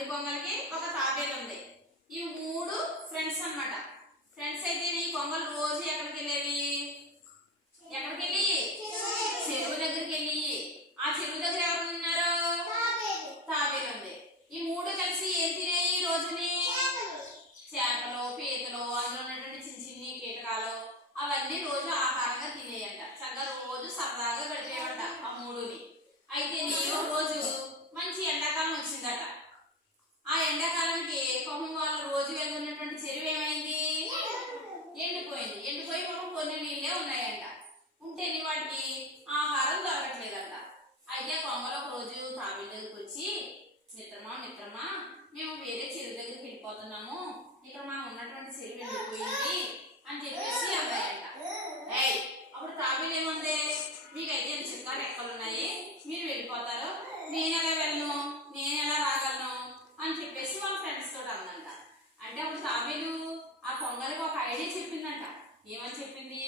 2 కొంగలకి ఒక తాబేలు ఉంది. ఈ 3 ఫ్రెండ్స్ అన్నమాట. ఫ్రెండ్స్ అయితే ఈ కొంగలు రోజు ఎక్కడికి వెళ్ళేవి? ఎక్కడికి వెళ్ళి? చెరువు దగ్గరికి వెళ్ళి. ఆ చెరువు దగ్గర ఎవరు ఉన్నారు? తాబేలు ఉంది. ఈ 3 కలిసి ఏం తినేయి రోజుని? చేపలు, పీతలు, అందులో ఉన్నటువంటి చిన్న చిన్ని కీటకాలు అవన్నీ రోజు ఆహారంగా తినేయంట. చక్కగా రోజు సరదాగా గడిపేవంట ఆ 3ని. అయితే ఒక రోజు మంచి ఎండాకాలం వచ్చిందట. ఆ ఎండాకాలానికి పాపం వాళ్ళు రోజు వెళ్తున్నటువంటి చెరువు ఏమైంది? ఎండిపోయింది. ఎండిపోయి పాపం కొన్ని నీళ్ళే ఉన్నాయంట. ఉంటేనే వాటికి ఆహారం దొరకట్లేదంట. అయితే కొంగలు ఒక రోజు తాబేలు దగ్గరికి వచ్చి, మిత్రమా మేము వేరే చెరువు దగ్గరికి వెళ్ళిపోతున్నాము, ఇక్కడ మనం ఉన్నటువంటి చెరువు ఎండిపోయింది అని చెప్పేసి అన్నాయంట. అప్పుడు తాబేలు ఏముంది, మీకైతే చిన్న రెక్కలు ఉన్నాయి, మీరు వెళ్ళిపోతారు, నేను ఎలా వెళ్ళను, నేను ఎలా రాగలను అని చెప్పేసి వాళ్ళ ఫ్రెండ్స్ తోటి అందంట. అంటే అప్పుడు తాబేలు ఆ కొంగలకి ఒక ఐడియా చెప్పిందంట. ఏమని చెప్పింది?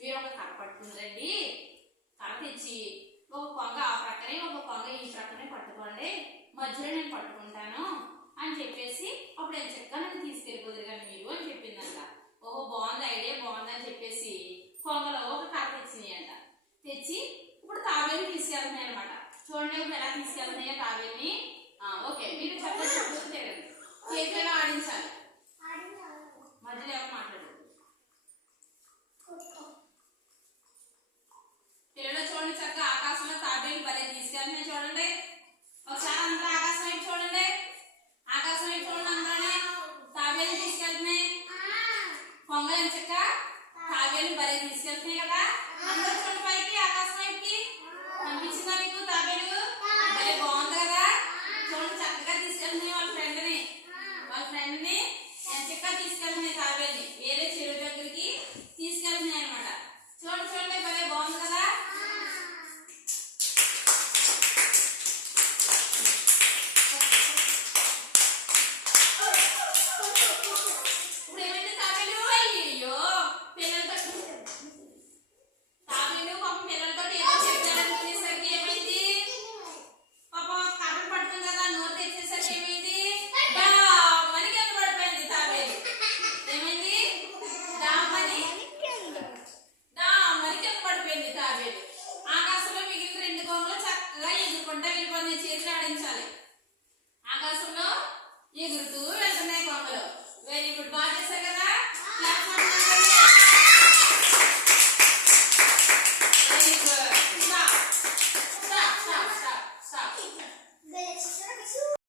మీరు ఒక కర్ర పట్టుకుందండి, కర్ర తెచ్చి ఒక కొంగ ఆ ప్రక్కనే ఒక కొంగ ఈ ప్రక్కనే పట్టుకోండి, మధ్యలో నేను పట్టుకుంటాను అని చెప్పేసి అప్పుడు ఎంత చక్కగా నన్ను తీసుకెళ్ళిపోదురు కానీ మీరు అని చెప్పిందంట. ఓహో బాగుంది, ఐడియా బాగుంది అని చెప్పేసి కొంగలో ఒక కర్ర తెచ్చినాయంట. తెచ్చి ఇప్పుడు తాబేలు తీసుకెళ్తున్నాయి అనమాట. చూడండి ఇప్పుడు ఎలా తీసుకెళ్తున్నాయో తాబేలుని. ఓకే, మీరు చక్కగా చెప్తుంటే చేతిలో ఆడించాలి, మధ్యలో ఎవరు మాట్లాడు. పిల్లలు చూడండి, చక్కగా ఆకాశంలో తాబేలు భలే తీసుకెళ్తున్నాయి. చూడండి ఒకసారి అందరూ ఆకాశం వైపు చూడండి, ఆకాశం వైపు చూడండి, అందరూ తాబేలు తీసుకెళ్తున్నాయి. కొంగలు చక్కగా తాబేలు భలే తీసుకెళ్తున్నాయి కదా. అందరూ చూడండి పైకి, ఆకాశం వైపుకి. కనిపించిందా మీకు తాబేలు? భలే బాగుంది కదా. చూడండి చక్కగా తీసుకెళ్తున్నాయి వాళ్ళ ఫ్రెండ్ని చక్కగా తీసుకెళ్తున్నాయి తాబేలుని వేరే చెరువు దగ్గరికి తీసుకెళ్తున్నాయి అనమాట. చూడండి భలే బాగుంది కదా. ఇప్పుడు ఏమైంది తాబేలు? అయ్యో పిల్లలతో పాపం పిల్లలతో ఏదో చెప్తారనుకునేసరికి ఏమైంది, పాపం కర్రలు పడుతుంది కదా, నోరు తెచ్చేసరికి ఏమైంది, దామని కింద పడిపోయింది తాబేలు. ఏమైంది? దామని కింద పడిపోయింది తాబేలు. ఆకాశంలో మిగిలిన 2 కొంగలు చక్కగా ఎగురుకుంటా వెళ్ళిపోతున్నాయి. చేతులు ఆడించాలి. ఆకాశంలో ఎగురుతూ వెళ్తున్నాయి కొంగలు. Very good.